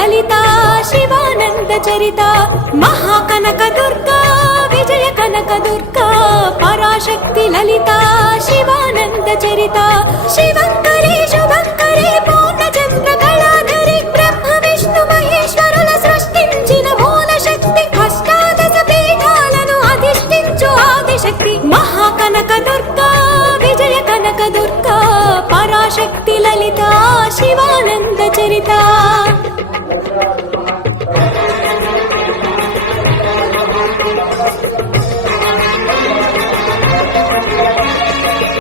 లలితా శివానంద చరిత మహాకనక దుర్గా విజయ కనక దుర్గా పరాశక్తి లలితా శివానంద చరిత శివంకరి శుభంకరి పూర్ణచంద్ర కళాధరి బ్రహ్మ విష్ణు మహేశ్వరుల సృష్టించిన మూల శక్తి అష్టాదశ పీఠాలను అధిష్ఠించు ఆదిశక్తి మహాకనక దుర్గా విజయ కనక దుర్గా పరాశక్తి లలితా శివానంద చరిత